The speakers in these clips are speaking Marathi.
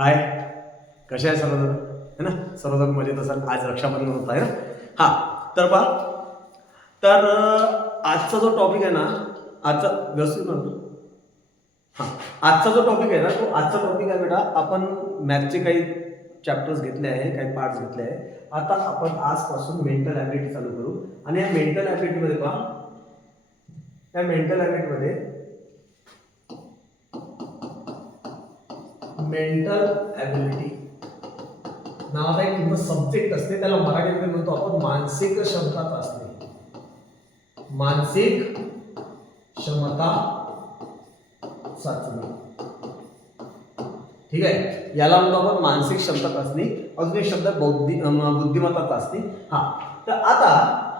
हाय. कसे आहे सर्वजण? है ना? सर्वजण मजेत असाल. आज रक्षाबंधन होत आहे ना? हां. तर पहा. तर आजचा जो टॉपिक आहे ना आजचा व्यवस्थित म्हणतो हां. आजचा जो टॉपिक आहे ना तो आजचा टॉपिक आहे बेटा आपण मॅथचे काही चॅप्टर्स घेतले आहे काही पार्ट्स घेतले आहे. आता आपण आजपासून मेंटल ॲबिलिटी चालू करू. आणि या मेंटल ॲबिलिटीमध्ये पहा. या मेंटल ॲबिलिटीमध्ये मेंटल ॲबिलिटी नावाचा एक तुमचा सब्जेक्ट असते त्याला मराठीमध्ये म्हणतो आपण मानसिक क्षमता चाचणी मानसिक क्षमता चाचणी. ठीक आहे? याला म्हणतो आपण मानसिक क्षमता चाचणी. अजून एक शब्द आहे बौद्धी बुद्धिमत्ता चाचणी. हा. तर आता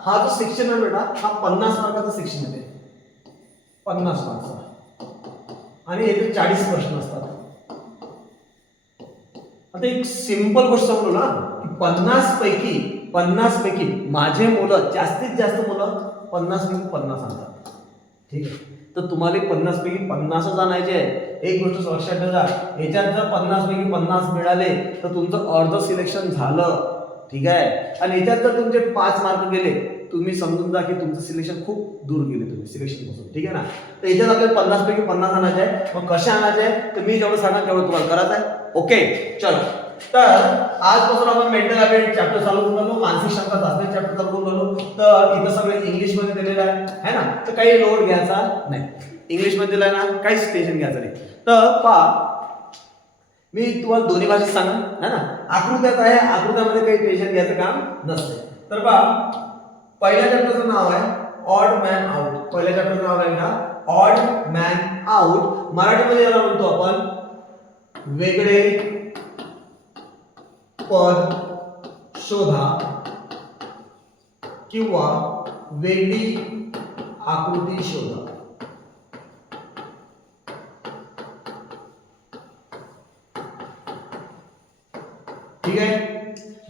हा जो सेक्शन आहे बेटा हा पन्नास मार्काचा सेक्शन आहे. पन्नास मार्क्सचा आणि याचे चाळीस प्रश्न असतात आता एक सिंपल गोष्ट सांगू ना पन्नास पैकी पन्नास पैकी माझे मुलं जास्तीत जास्त मुलं पन्नास पैकी पन्नास आणतात. ठीक आहे? तर तुम्हाला पन्नास पैकी पन्नासच आणायचे आहे. एक गोष्ट लक्षात ठेवा याच्यात जर पन्नास पैकी पन्नास मिळाले तर तुमचं अर्ध सिलेक्शन झालं. ठीक आहे? आणि याच्यात जर तुमचे पाच मार्क गेले तुम्ही समजून जा की तुमचं सिलेक्शन खूप दूर गेले तुम्ही सिलेक्शनपासून ठीक आहे ना? तर याच्यात आपल्याला पन्नास पैकी पन्नास आणायचे आहे मग कसे आणायचे आहे तर मी जेवढं सांगा तेवढं तुम्हाला करायचं आहे. ओके चलो. तर आजपासून आपण मेंटल हॅबिट चॅप्टर चालू करून राहिलो मानसिक क्षमता चाचणी चॅप्टर चालू करून राहिलो तर इथं सगळं इंग्लिशमध्ये दिलेलं आहे. है ना? तर काही लोड घ्यायचा नाही. इंग्लिशमध्ये दिलाय ना काहीच टेन्शन घ्यायचं नाही. तर पहा मी तुम्हाला दोन्ही भाषेत सांगा है ना? आकृत्यात आहे आकृत्यामध्ये काही टेन्शन घ्यायचं काम नसते. तर पहा चैप्टर का नाव है ऑड मैन आउट पहिल्या चॅप्टरचं नाव आहे ना ऑड मैन आउट मराठीमध्ये याला म्हणतो आपण वेगळे पद शोधा किंवा वेगळी आकृती शोधा.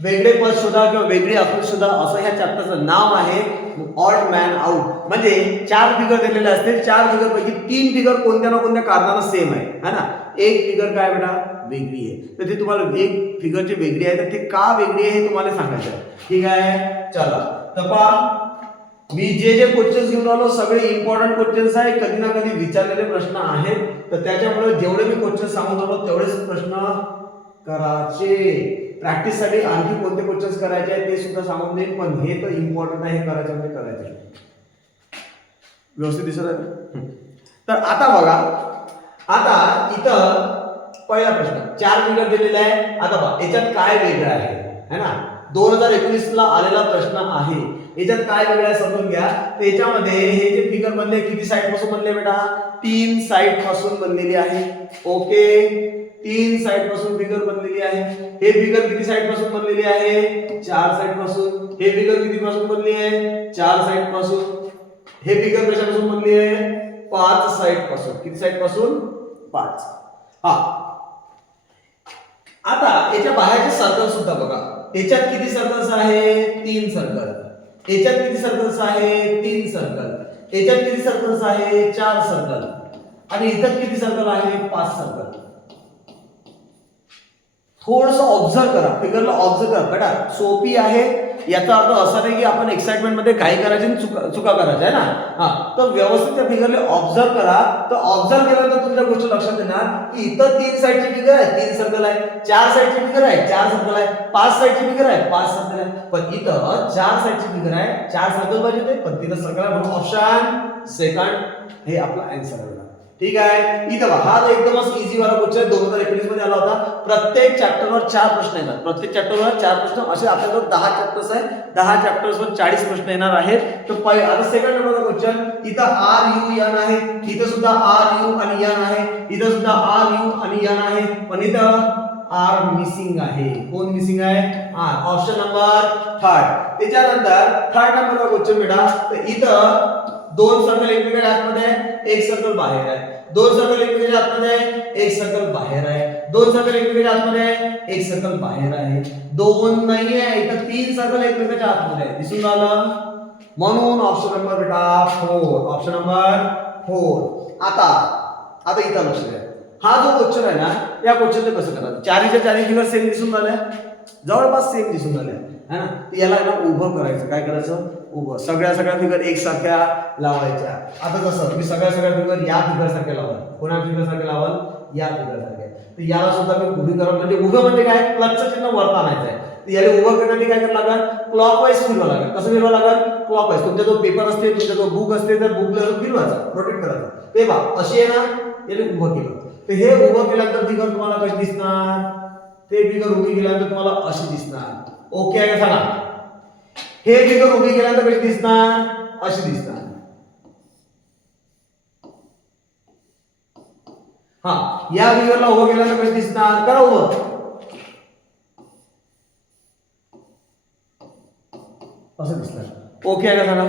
वेगळे पद शोधा किंवा वेगळी आकृती शोधा असं ह्या चॅप्टरचं नाव आहे. ऑल्ड मॅन आउट म्हणजे चार फिगर दिलेले असतील. चार फिगर पैकी तीन फिगर कोणत्या ना कोणत्या कारणानं सेम आहे. है ना? एक फिगर काय बेटा? वेगळी आहे. तर ते तुम्हाला एक फिगर जे वेगळी आहे. तर ते का वेगळी आहे हे तुम्हाला सांगायचं आहे. ठीक आहे? चला. तर पहा. मी जे जे क्वेश्चन्स घेऊन आलो सगळे इम्पॉर्टंट क्वेश्चन्स आहे. कधी ना कधी विचारलेले प्रश्न आहेत. तर त्याच्यामुळे जेवढे मी क्वेश्चन सांगून आलो तेवढेच प्रश्न करायचे. प्रॅक्टिससाठी आणखी कोणते क्वेश्चन्स करायचे आहेत ते सुद्धा सांगून देईन पण हे तर इम्पॉर्टंट आहे हे करायचं म्हणजे करायचं. व्यवस्थित दिसत आहे? तर आता बघा आता इथं पहिला प्रश्न चार फिगर दिलेला आहे आता बघा याच्यात काय वेगळं आहे? है ना? दोन हजार एकोणीस ला आलेला प्रश्न आहे. याच्यात काय वेगळं आहे समजून घ्या. तर याच्यामध्ये हे जे फिगर बनले किती साईडपासून बनले बेटा? तीन साईडपासून बनलेली आहे. ओके तीन साइडपासून फिगर बनलेली आहे. हे फिगर किती साइडपासून बनलेली आहे? चार साइडपासून. हे फिगर किती पासून बनली आहे? चार साइडपासून. हे फिगर कशापासून बनली आहे? पाच साइडपासून. किती साइडपासून? पाच. हा. आता याच्या बाहेरचे सर्कल सुद्धा बघा. याच्यात किती सर्कल्स आहे? तीन सर्कल याच्यात किती सर्कल्स आहे? तीन सर्कल याच्यात किती सर्कल्स आहे? चार सर्कल आणि इथं किती सर्कल आहे? पाच सर्कल थोडस ऑब्झर्व करा. फिगरला ऑब्झर्व करा. बेटा सोपी आहे. याचा अर्थ असा नाही की आपण एक्साइटमेंटमध्ये काही करायची चुका चुका करायच्या आहे ना? हा. तर व्यवस्थित त्या फिगरला ऑब्झर्व करा. तर ऑब्झर्व केल्यानंतर तुमच्या गोष्ट लक्षात येणार की इथं तीन साईडची फिगर आहे. तीन सर्कल आहे. चार साईडची फिगर आहे. चार सर्कल आहे. पाच साईडची फिगर आहे. पाच सर्कल आहे. पण इथं चार साईडची फिगर आहे. चार सर्कल पाहिजे ते पण तिथं सर्कल आहे म्हणून ऑप्शन सेकंड हे आपला आन्सर आहे. ठीक आहे? इथं हा जो एकदमच इझी वाला क्वेश्चन दोन हजार एकोणीसमध्ये आला होता. प्रत्येक चॅप्टरवर चार प्रश्न येतात प्रत्येक चॅप्टरवर चार प्रश्न. असे आपल्याकडे दहा चॅप्टर्स आहेत. दहा चॅप्टर्सवर चाळीस प्रश्न येणार आहेत. तर आता सेकंड नंबरचा क्वेश्चन इथं आर यू एन आहे. इथं सुद्धा आर यू आणि एन आहे. इथं सुद्धा आर यू आणि एन आहे. पण इथं आर मिसिंग आहे. कोण मिसिंग आहे? आर ऑप्शन नंबर थर्ड त्याच्यानंतर थर्ड नंबरचा क्वेश्चन बेटा तर इथं दोन सर्कल एकमेकांच्या आतमध्ये एक सर्कल बाहेर आहे. दोन सर्कल एकमेकांच्या आतमध्ये आहे एक सर्कल बाहेर आहे. दोन सर्कल एकमेकांच्या आतमध्ये आहे एक सर्कल बाहेर आहे. दोन नाही आहे इथं तीन सर्कल एकमेकांच्या आतमध्ये आहे दिसून आलं म्हणून ऑप्शन नंबर बेटा फोर ऑप्शन नंबर फोर आता आता इथं लक्ष द्या. हा जो क्वेश्चन आहे ना या क्वेश्चनचं कसं करायचं? चारीच्या चारी दिवस सेम दिसून राहिल्या. जवळपास सेम दिसून राहिल्या. है ना? याला ना उभं करायचं. काय करायचं? उभं. सगळ्या सगळ्या फिगर एकसारख्या लावायच्या. आता कसं मी सगळ्या सगळ्या फिगर या फिगर सारख्या लावाल. कोणा फिगर सारख्या लावाल? या फिगर सारख्या तर याला सुद्धा मी उभी करा म्हणजे उभं म्हणजे काय? प्लसचं चिन्ह वरता आणायचं आहे. तर याला उभं करण्यासाठी काय करावं लागेल? क्लॉकवाईज फिरवा लागेल. कसं फिरवा लागेल? क्लॉकवाईज तुमचा जो पेपर असते तुमचा जो बुक असते तर बुकला फिरवायचा रोटेट करायचा. ते बा अशी आहे ना याने उभं केलं. तर हे उभं केल्यानंतर फिगर तुम्हाला कशी दिसणार? ते फिगर उभी केल्यानंतर तुम्हाला अशी दिसणार. ओके आहे का? सांगा हे फिगर उभी केल्यानंतर कशी दिसणार? अशी दिसणार. हा, या फिगरला उभं केल्यानंतर कशी दिसणार? करा उभं. असं दिसणार. ओके आहे का सांगा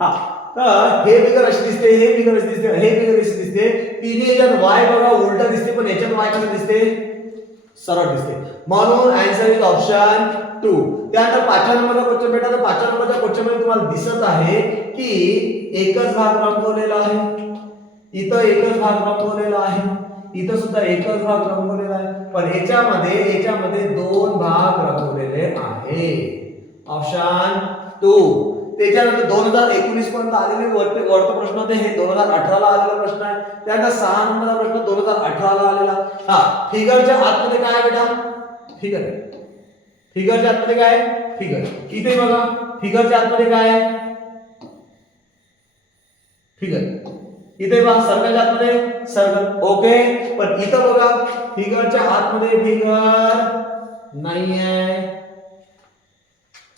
हा. हे फिगर अशी दिसते, हे फिगर अशी दिसते, हे फिगर अशी दिसते. तिन्ही याच्यात वाय बघा, उलट दिसते, पण याच्यात वाय कसं दिसते? सरळ दिसते. म्हणून आन्सर इज ऑप्शन टू त्यानंतर पाचव्या नंबरचा क्वेश्चन भेटा. तर पाचव्या नंबरच्या क्वेश्चनमध्ये तुम्हाला दिसत आहे की एकच भाग रंगवलेला आहे. इथं एकच भाग रंगवलेला आहे. इथं सुद्धा एकच भाग रंगवलेला आहे. पण याच्यामध्ये याच्यामध्ये दोन भाग रंगवलेले आहे ऑप्शन टू त्याच्यानंतर दोन हजार एकोणीस पर्यंत आलेले वरते वरचा प्रश्न होते. हे दोन हजार अठराला आलेला प्रश्न आहे. त्यानंतर सहा नंबरचा प्रश्न दोन हजार अठराला आलेला. हा फिगरच्या आतमध्ये काय आहे बेटा? फिगर. फिगरच्या आतमध्ये काय आहे? फिगर. इथे बघा. फिगरच्या आतमध्ये काय आहे? फिगर. इथे बघा सर्कलच्या आतमध्ये सर्कल ओके? पण इथं बघा फिगरच्या आतमध्ये फिगर नाही आहे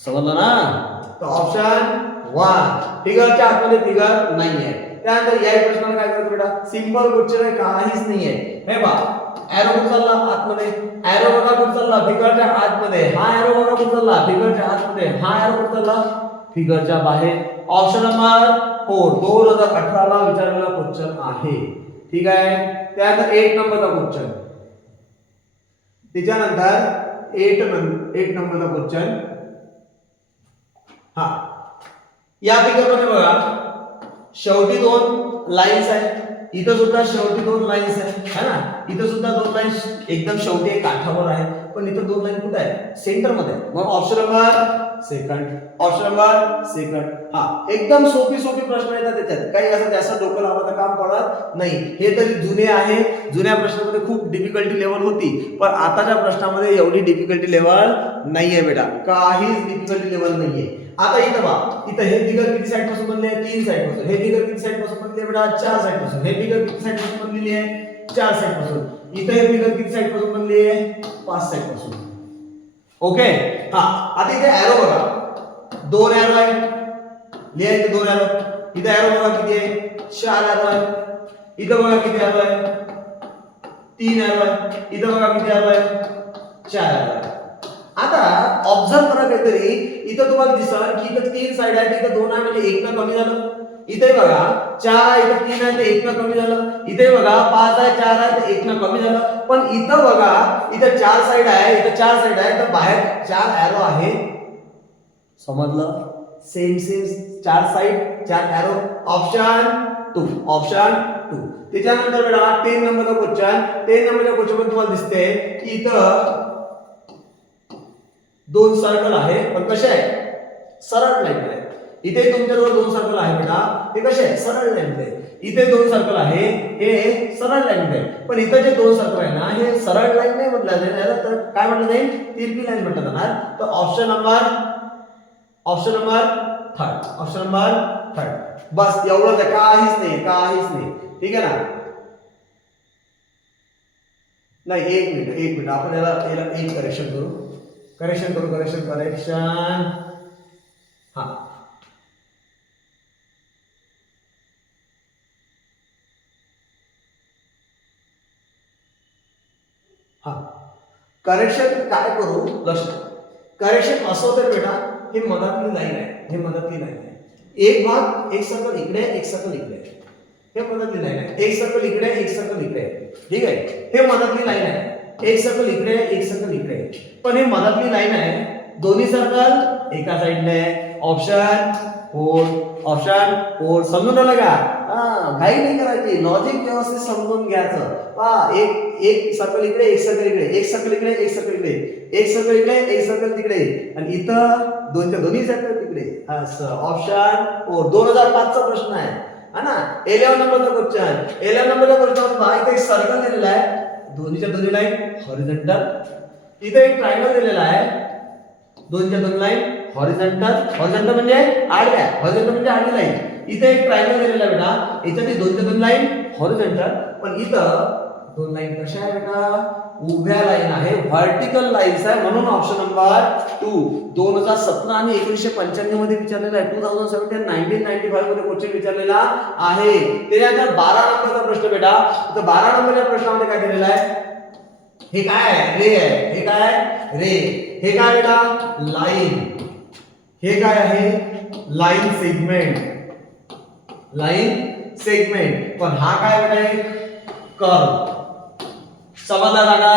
समजलं ना? तर ऑप्शन वन फिगरच्या आतमध्ये फिगर नाही आहे त्यानंतर याही प्रश्नाला काय करतो बेटा? सिंपल क्वेश्चन आहे काहीच नाही आहे हे बा एरो कुठं चालला आतमध्ये. एरो बघा कुठं चालला फिगरच्या आतमध्ये. हा एरो बघा कुठं चालला फिगरच्या आतमध्ये. हा एरो कुठं चालला फिगरच्या बाहेर. ऑप्शन नंबर फोर दोन हजार अठराला विचारलेला क्वेश्चन आहे. ठीक आहे? त्यानंतर एक नंबरचा क्वेश्चन त्याच्यानंतर एट नंबर एट नंबरचा क्वेश्चन हा. या फिगरमध्ये बघा. शेवटी दोन लाईन्स आहेत. इथं सुद्धा शेवटी दोन लाईन्स आहेत. है ना? इथं सुद्धा दोन लाईन्स एकदम शेवटी एक काठावर आहे पण इथं दोन लाईन कुठे आहे सेंटरमध्ये आहे. मग option number second option number second हा. एकदम सोपी सोपी प्रश्न येतात त्याच्यात. काही असं जास्त डोकं लावायचं काम पडत नाही. हे तरी जुने आहे. जुन्या प्रश्नामध्ये खूप डिफिकल्टी लेवल होती. पण आताच्या प्रश्नामध्ये एवढी डिफिकल्टी लेवल नाहीये बेटा. काहीच डिफिकल्टी लेवल नाहीये. आता इथं बा इथं हे फिगर किती साईडपासून बनले तीन साईडपासून. हे फिगर किती साईडपासून बनले बेटा? चार साईडपासून. हे फिगर किती साईडपासून बनलेली आहे? चार साईडपासून. इथं हे फिगर किती साईडपासून बनली आहे? पाच साईडपासून. ओके हा आता इथे एरो बघा. दोन एरो आहे. लिहा इथे दोन एरो इथं एरो बघा किती आहे? चार एरो आहे. इथं बघा किती एरो आहे? तीन एरो आहे. इथं बघा किती एरो आहे? चार एरो आहे. आता करा काहीतरी. इथं तुम्हाला दिसल की इथं तीन साईड आहे इथं दोन आहे, म्हणजे एक ना कमी झालं. इथे बघा, चार इथं तीन आहे एक ना कमी झालं. इथे बघा, पाच आहे, चार आहे, तर एक ना कमी झालं. पण इथं बघा, इथं चार साईड आहे, इथं चार साईड आहे, तर बाहेर चार एरो आहे. समजलं? सेम सेम चार साईड चार arrow option two option two त्याच्यानंतर बेटा टेन नंबरचा क्वेश्चन टेन नंबरच्या क्वेश्चन मध्ये तुम्हाला दिसते की इथं दोन सर्कल आहे पण कसे आहे? सरळ लाईन आहे. इथे तुमच्याजवळ दोन सर्कल आहे बेटा. ते कसे आहे? सरळ लाईन आहे. इथे दोन सर्कल आहे हे सरळ लाईन आहे. पण इथं जे दोन सर्कल आहे ना हे सरळ लाईन नाही म्हटलं जाईल याला तर काय म्हटलं जाईल? तिरपी लाईन म्हटलं जाणार. तर option number option number third option number third बस एवढंच आहे. काहीच नाही काहीच नाही. ठीक आहे ना? नाही एक मिनिट एक मिनिट. आपण याला याला एक करेक्शन करू. करेक्शन करू करेक्शन करेक्शन हाँ हा करेक्शन काय करू? लक्ष करेक्शन असं तर बेटा, हे मधातली लाईन आहे. हे मधातली लाईन आहे. एक भाग, एक सर्कल इकडे, एक सर्कल इकडे. हे मधातली लाईन आहे. एक सर्कल इकडे, एक सर्कल इकडे. ठीक आहे? हे मधातली लाईन आहे. एक सर्कल इकडे एक सर्कल इकडे. आहे. पण हे मधातली लाईन आहे. दोन्ही सर्कल एका साईडने ऑप्शन फोर ऑप्शन फोर समजून आलं का? हा घाई नाही करायची. लॉजिक व्यवस्थित समजून घ्यायचं. हा एक एक सर्कल इकडे एक सर्कल इकडे. एक सर्कल इकडे एक सर्कल इकडे. एक सर्कल इकडे एक सर्कल तिकडे. आणि इथं दोनच्या दोन्ही सर्कल तिकडे. असं. ऑप्शन फोर दोन हजार पाचचा प्रश्न आहे. हा ना? एलेव्हन नंबरचा क्वेश्चन एलेव्हन नंबरचा क्वेश्चन पहा इथे एक सर्कल दिलेला आहे. दोन्हीच्या दोन्ही लाईन हॉरिझेंटल इथे एक ट्रायंगल दिलेला आहे. दोनच्या दोन लाईन हॉरिझेंटल हॉरिझेंटल म्हणजे आडव्या हॉरिझेंटल म्हणजे आडवी लाईन इथे एक ट्रायंगल दिलेला आहे बेटा. याच्यात दोनच्या दोन लाईन हॉरिझेंटल पण इथं दोन लाईन कशा आहे बेटा? उभ्या लाईन आहे. व्हर्टिकल लाईन्स आहे म्हणून ऑप्शन नंबर टू दोन हजार सतरा आणि एकोणीसशे पंच्याण्णवमध्ये विचारलेला आहे. Two thousand seventeen nineteen ninety फाईव्हमध्ये question विचारलेला आहे. त्याच्यानंतर बारा नंबरचा प्रश्न बेटा तर बारा नंबरच्या प्रश्नामध्ये काय दिलेला आहे? हे काय आहे? रे आहे. हे काय आहे? रे. हे काय बेटा? लाईन हे काय आहे? लाईन सेगमेंट लाईन सेगमेंट पण हा काय बेटा? कर्व समजला जागा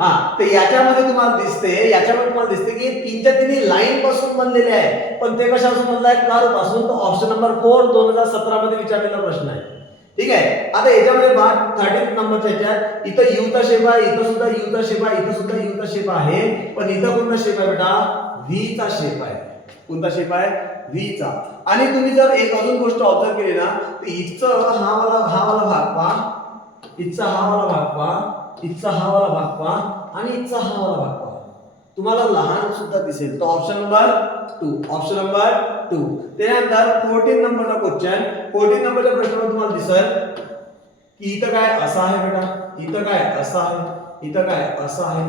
हा तर याच्यामध्ये तुम्हाला दिसते याच्यामध्ये तुम्हाला दिसते की तीनच्या तिन्ही लाईन पासून बनलेले आहे. पण ते कशापासून बनलं आहे? कारपासून तो ऑप्शन नंबर फोर दोन हजार सतरा मध्ये विचारलेला प्रश्न आहे. ठीक आहे? आता याच्यामध्ये भाग थर्टी नंबरच्या याच्यात इथं युवता शेप आहे इथं सुद्धा युवता शेप आहे इथं सुद्धा युवता शेप आहे. पण इथं कोणता शेप आहे बेटा? व्हीचा शेप आहे. कोणता शेप आहे? व्हीचा. आणि तुम्ही जर एक अजून गोष्ट ऑब्झर्व केली ना तर इथचं हा वाला हा वाला भाग पा इथचा हा वाला भाग पा इथचा हा वाला भाग पहा आणि इथचा हा वाला भाग पहा. तुम्हाला लहान सुद्धा दिसेल. तो option number two option number two त्यानंतर फोर्टीन नंबरचा क्वेश्चन फोर्टीन नंबरच्या प्रश्नामध्ये तुम्हाला दिसेल की इथं काय असं आहे बेटा? इथं काय असं आहे? इथं काय असं आहे?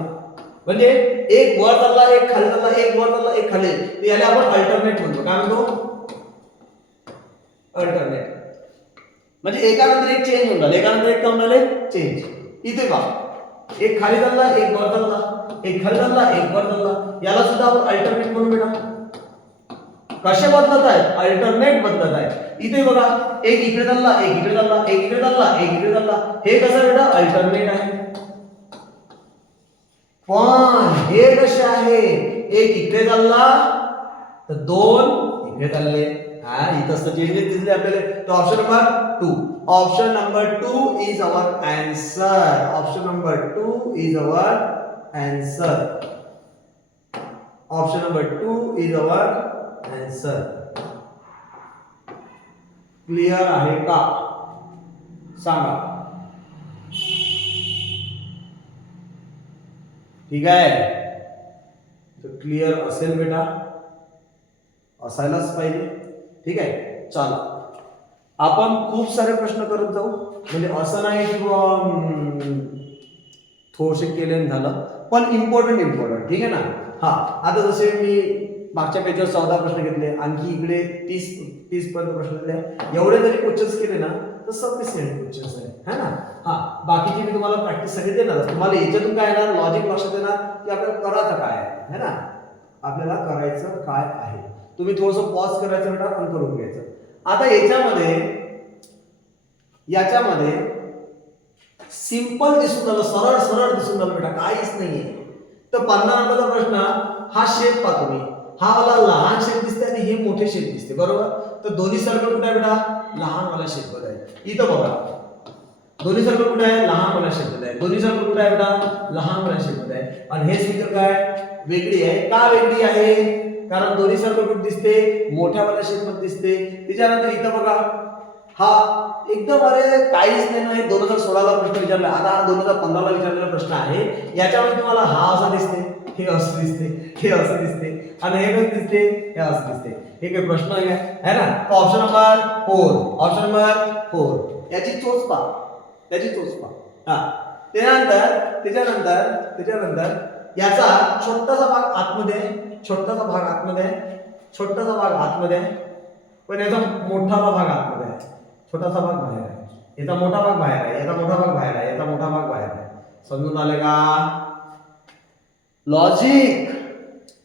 म्हणजे एक वर चालला एक खाली चालला एक वर चालला एक खाली. याला आपण अल्टरनेट म्हणतो. काय म्हणतो? अल्टरनेट म्हणजे एकानंतर एक चेंज होऊन राहिले. एकानंतर एक काम झाले चेंज इथे पहा. एक खाली चालला एक वर चालला. एक खाली चालला एक वर चालला. याला सुद्धा आपण अल्टरनेट म्हणून बेटा. कसे बदलत आहेत अल्टरनेट बदलत आहेत इथे बघा एक इकडे चालला एक इकडे चालला एक इकडे चालला एक इकडे चालला. हे कसं बेटा? अल्टरनेट आहे. पण हे कसे आहे? एक इकडे चालला तर दोन इकडे चालले. हा इथं तर दिसले आपल्याला. Option number two option number two is our answer option number two is our answer option number two is our answer clear आहे का? सांगा. ठीक आहे? तर क्लिअर असेल बेटा. असायलाच पाहिजे. ठीक आहे? चला. आपण खूप सारे प्रश्न करत जाऊ. म्हणजे असं नाही की बुवा, हम्म, थोडेसे केले झालं. पण इम्पॉर्टंट इम्पॉर्टंट ठीक आहे ना? हा. आता जसे मी मागच्या पेजवर चौदा प्रश्न घेतले आणखी इकडे तीस तीस पर्यंत प्रश्न घेतले. एवढे जरी क्वेश्चन्स केले ना तर सफिशियंट क्वेश्चन्स आहे है ना? हा. बाकीची मी तुम्हाला प्रॅक्टिस सगळी देणार तुम्हाला याच्यातून काय येणार? लॉजिक लक्षात येणार की आपल्याला करायचं काय आहे. है ना? आपल्याला करायचं काय आहे? तुम्ही थोडंसं पॉज करायचं बेटा आणि करून घ्यायचं. आता याच्यामध्ये याच्यामध्ये सिंपल दिसून आलं सरळ सरळ दिसून आलं बेटा काहीच नाहीये. तर पन्नास नंबरचा प्रश्न हा शेप पा तुम्ही. हा मला लहान शेप दिसते आणि हे मोठे शेप दिसते बरोबर? तर दोन्ही सर्कल कुठे आहे बेटा? लहान वाला शेपमध्ये आहे. इथं बघा. दोन्ही सर्कल कुठे आहे? लहान वाला शेप आहे. दोन्ही सर्कल कुठे आहे बेटा? लहान वाला शेप आहे. आणि हे स्पीकर काय? वेगळी आहे. का वेगळी आहे? कारण दोन्ही सर्कल कुठे दिसते मोठ्या वाल्या दिसते. त्याच्यानंतर इथं बघा हा एकदम अरे काहीच नाही दोन हजार सोळाला प्रश्न विचारला. आता हा दोन हजार पंधराला विचारलेला प्रश्न आहे. याच्यामध्ये तुम्हाला हा असा दिसते हे असं दिसते हे असं दिसते आणि हे कसं दिसते हे असं दिसते. हे काही प्रश्न आहे है ना? Option number four option number four याची चोच पा त्याची चोच पा हा. त्यानंतर त्याच्यानंतर त्याच्यानंतर याचा छोटासा भाग आतमध्ये आहे, छोटासा भाग आतमध्ये आहे, छोटासा भाग आतमध्ये आहे, पण याचा मोठासा भाग आतमध्ये आहे. छोटासा भाग बाहेर आहे. याचा मोठा भाग बाहेर आहे. याचा मोठा भाग बाहेर आहे. याचा मोठा भाग बाहेर आहे. समजून आले का? लॉजिक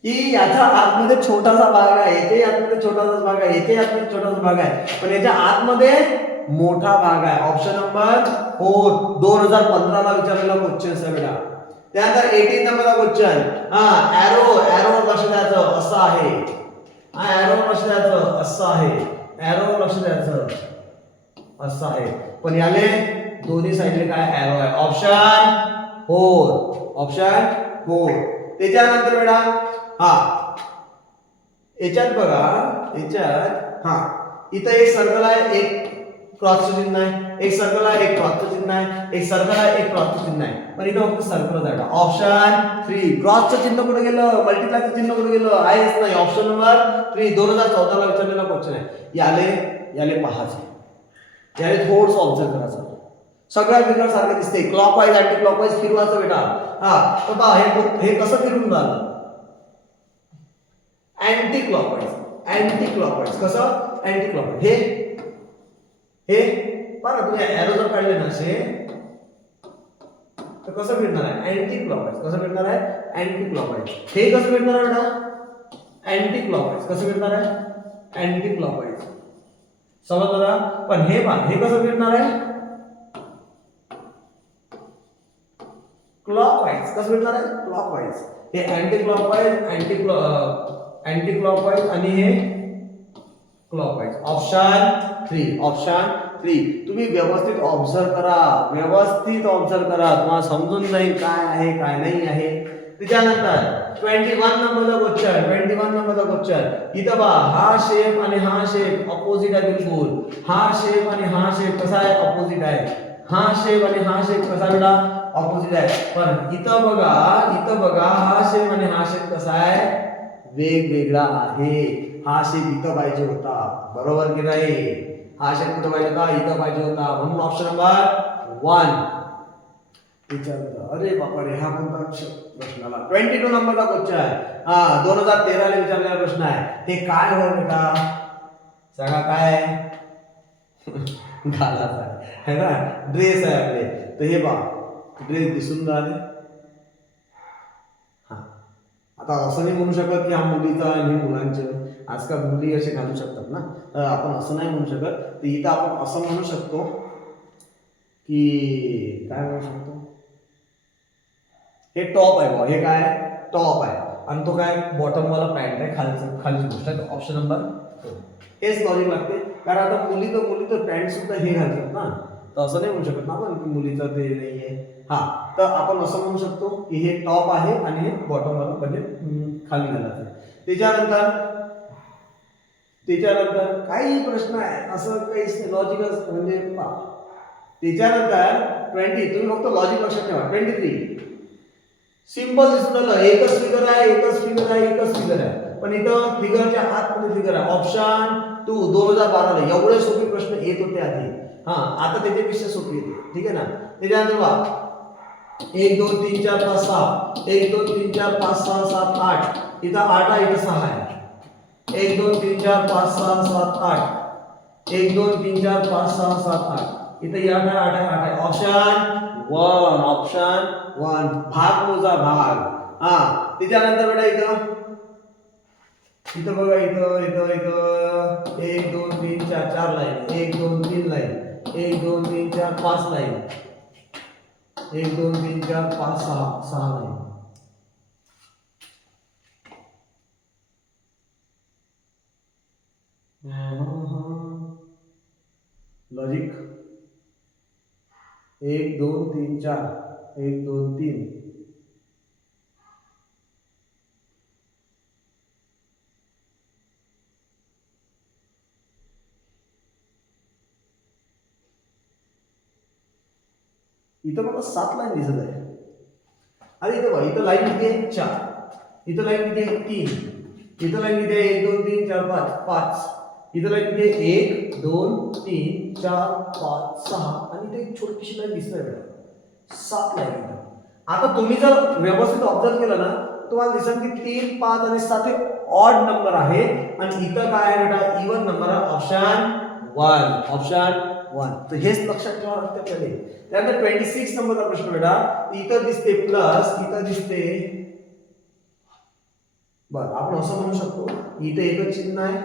की याचा आतमध्ये छोटासा भाग आहे. येथे आतमध्ये छोटासा भाग आहे. येथे आतमध्ये छोटासा भाग आहे. पण याच्या आतमध्ये मोठा भाग आहे. ऑप्शन नंबर फोर दोन हजार पंधराला विचारलेला क्वेश्चन आहे बेटा त्यानंतर एटीन नंबरचा क्वेश्चन हा एरो एरो लक्ष द्यायचं असं आहे. हा एरो लक्ष द्यायचं असं आहे. एरो लक्ष द्यायचं असं आहे. पण याले दोन्ही साईडले काय? एरो आहे. ऑप्शन फोर ऑप्शन फोर त्याच्यानंतर बेटा हा. याच्यात बघा याच्यात हा. इथं एक सर्कल आहे एक क्रॉसचं चिन्ह आहे एक सर्कल आहे एक क्रॉसचं चिन्ह आहे एक सर्कल आहे एक क्रॉसचं चिन्ह आहे पण इथं फक्त सर्कलच आहे. ऑप्शन थ्री क्रॉसचं चिन्ह कुठे गेलं? मल्टिप्लायचं चिन्ह कुठे गेलं? आहेच नाही. ऑप्शन नंबर थ्री दोन हजार चौदाला विचारलेला क्वेश्चन आहे. याले याले पाहायचे. याले थोडस ऑब्झर्व करायचं. सगळ्या फिगर सारखं दिसते क्लॉकवाईज अँटी क्लॉकवाईज फिरवायचं बेटा. हा तर पहा हे हे कसं फिरून राहिलं अँटी क्लॉकवाईज अँटी क्लॉकवाईज कसं? अँटी क्लॉक हे हे ना तुम्ही एरो जर काढले ना असे तर कसं फिरणार आहे अँटी क्लॉकवाईज कसं फिरणार आहे अँटी क्लॉकवाईज हे? कसं फिरणार आहे बेटा? अँटी क्लॉकवाईज कसं फिरणार आहे अँटी क्लॉकवाईज समजलं ना पण हे पहा हे कसं फिरणार आहे क्लॉकवाईज कसं फिरणार आहे क्लॉकवाईज हे? Anti clockwise anti clock anti clockwise आणि हे clockwise option three option three तुम्ही व्यवस्थित ऑब्झर्व करा. व्यवस्थित ऑब्झर्व करा. तुम्हाला समजून जाईल काय आहे काय नाही आहे. त्याच्यानंतर ट्वेंटी वन नंबरचा क्वेश्चन ट्वेंटी वन नंबरचा क्वेश्चन इथं बा हा शेप आणि हा शेप अपोजिट आहे बिलकुल. हा शेप आणि हा शेप कसा आहे? अपोजिट आहे. हा शेप आणि हा शेप कसा बेटा? अपोजिट आहे. पण इथं बघा इथं बघा हा शेप आणि हा शेप कसा आहे? वेगवेगळा आहे. हा शेप इथं पाहिजे होता. बरोबर की नाही? हा शेप कुठं पाहिजे होता? इथं पाहिजे होता. म्हणून ऑप्शन नंबर वन विचारलं अरे बापा रे हा कोणता प्रश्नाला प्रश्न ट्वेंटी टू नंबरचा क्वेश्चन आहे. हा दोन हजार तेराला विचारलेला प्रश्न आहे. ते काय होय बेटा? सगळा काय? आहे? घालाच आहे है ना? ड्रेस आहे आपले. तर हे बा ड्रेस दिसून राहिले. हा. आता असं नाही म्हणू शकत की हा मुलीचा आणि मुलांचं. आजकाल मुली असे घालू शकतात ना? तर आपण असं नाही म्हणू शकत. तर इथं आपण असं म्हणू शकतो की काय म्हणू शकतो? हे टॉप आहे बुवा. हे काय? टॉप आहे. आणि तो काय? बॉटम वाला पॅन्ट आहे. खालचं खालची गोष्ट आहे. ऑप्शन नंबर हेच लॉजिक लागते. कारण आता मुली तर मुली तर पॅन्ट सुद्धा हे घालतात ना? तर असं नाही म्हणू शकत ना आपण की मुलीचं ते नाही आहे हा. तर आपण असं म्हणू शकतो की हे टॉप आहे आणि हे बॉटम वाला म्हणजे हम्म, खाली घालायचं त्याच्यानंतर त्याच्यानंतर काही प्रश्न आहे. असं काही लॉजिकच म्हणजे पहा. त्याच्यानंतर ट्वेंटी तुम्ही फक्त लॉजिक लक्षात ठेवा. ट्वेंटी थ्री सिंपल दिसलं एकच फिगर आहे एकच फिगर आहे एकच फिगर आहे. पण इथं फिगरच्या आतमध्ये फिगर आहे? ऑप्शन टू दोन हजार बाराला. एवढे सोपे प्रश्न येत होते आधी. हां आता त्याच्यापेक्षा सोपे येते. ठीक आहे ना? त्याच्यानंतर बघा. एक दोन तीन चार पाच सहा. एक दोन तीन चार पाच सहा सात आठ. इथं आठ आहे इथं सहा आहे. एक दोन तीन चार पाच सहा सात आठ. एक दोन तीन चार पाच सहा सात आठ. इथं आठ आहे आठ आहे आठ आहे. ऑप्शन वन ऑप्शन वन भाग मोजा भाग. हा त्याच्यानंतर बेटा इथं? इथं बघा इथं इथं इथं. एक दोन तीन चार चार लाईन एक दोन तीन लाईन एक दोन तीन चार पाच लाईन एक दोन तीन चार पाच सहा सहा लाईन लॉजिक. एक दोन तीन चार. एक दोन तीन. इथं मला सात लाईन दिसत आहे. अरे इथं बघा इथं लाईन किती आहे? चार. इथं लाईन किती आहे? तीन. इथं लाईन किती आहे? एक दोन तीन चार पाच. पाच. इथं लाईन किती एक दोन तीन चार पाच सहा आणि ते एक छोटीशी लाईन दिसत आहे सात लाईन आता तुम्ही जर व्यवस्थित ऑब्झर्व केलं ना तुम्हाला दिसेल की तीन पाच आणि सात हे ऑड नंबर आहे. आणि इथं काय आहे बेटा? इवन नंबर आहे. ऑप्शन वन ऑप्शन वन तर हेच लक्षात ठेवा लागतं त्याने त्यानंतर ट्वेंटी सिक्स नंबरचा प्रश्न बेटा. इथं दिसते प्लस इथं दिसते बर आपण असं म्हणू शकतो. इथं एकच चिन्ह आहे.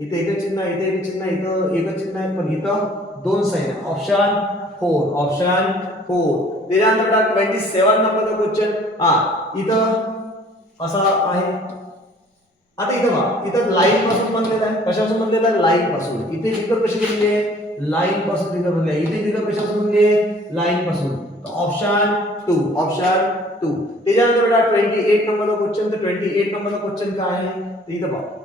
इथे एकच चिन्ह आहे इथे एक चिन्ह इथं एकच चिन्ह आहे पण इथं दोन साईन आहे ऑप्शन फोर ऑप्शन फोर त्याच्यानंतर बेटा ट्वेंटी सेवन नंबरचा क्वेश्चन हा इथं असा आहे. आता इथं बघा इथं लाईन पासून बनलेलं आहे. कशापासून बनलेलं आहे? लाईन पासून. इथे फिगर कशी बनली आहे? लाईन पासून फिगर बनले इथे फिगर कशापासून बनले लाईन पासून. ऑप्शन टू ऑप्शन टू त्याच्यानंतर बेटा ट्वेंटी एट नंबरचा क्वेश्चन तर ट्वेंटी एट नंबरचा क्वेश्चन काय आहे? इथं बघा.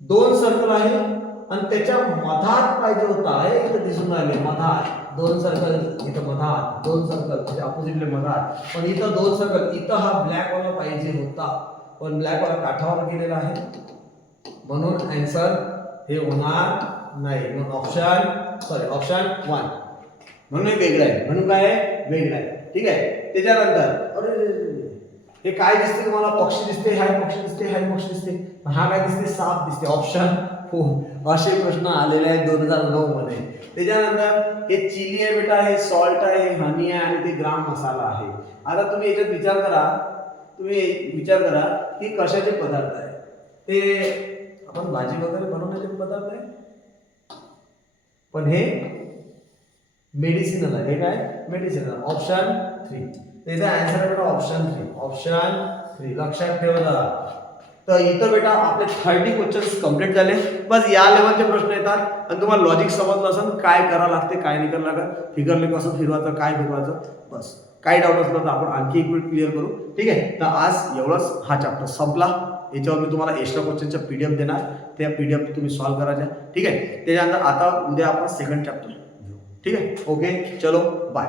दोन सर्कल आहे आणि त्याच्या मधात पाहिजे होता हे इथं दिसून राहिले मधात. दोन सर्कल इथं मधात. दोन सर्कल म्हणजे अपोजिटले मधात. पण इथं दोन सर्कल इथं हा ब्लॅक वाला पाहिजे होता. पण ब्लॅक वाला काठावर गेलेला आहे. म्हणून अँसर हे होणार नाही. म्हणून ऑप्शन सॉरी ऑप्शन वन म्हणून हे वेगळं आहे. म्हणून काय आहे? वेगळं आहे. ठीक आहे? त्याच्यानंतर अरे हे काय दिसते तुम्हाला? पक्षी दिसते हा पक्षी दिसते हा एक पक्षी दिसते हा काय दिसते साप दिसते ऑप्शन हो असे प्रश्न आलेले आहेत दोन हज़ार नऊ मध्ये. त्याच्यानंतर हे चिली आहे बेटा, हे सॉल्ट आहे हनी आहे आणि ते ग्राम मसाला आहे. आता तुम्ही याच्यात विचार करा. तुम्ही विचार करा की कशाचे पदार्थ आहे? ते आपण भाजी वगैरे बनवण्याचे पदार्थ आहे? पण हे मेडिसिनल आहे. हे काय? मेडिसिनल ऑप्शन थ्री त्याचा आन्सर आहे बेटा ऑप्शन थ्री ऑप्शन थ्री लक्षात ठेव तर इथं बेटा आपले थर्टी क्वेश्चन्स कंप्लीट झाले. बस या लेवलचे प्रश्न येतात. आणि तुम्हाला लॉजिक समजलं असेल काय करावं लागते काय नाही करावं लागत. फिगरले कसं फिरवायचं काय फिरवायचं. बस. काही डाऊट असलं तर आपण आणखी एक वेळ क्लिअर करू. ठीक आहे? तर आज एवढंच हा चॅप्टर संपला. याच्यावर मी तुम्हाला एक्स्ट्रा क्वेश्चनच्या पी डी एफ देणार. त्या पी डी एफ तुम्ही सॉल्व्ह करायच्या ठीक आहे? त्याच्यानंतर आता उद्या आपण सेकंड चॅप्टर घेऊ ठीक आहे? ओके चलो बाय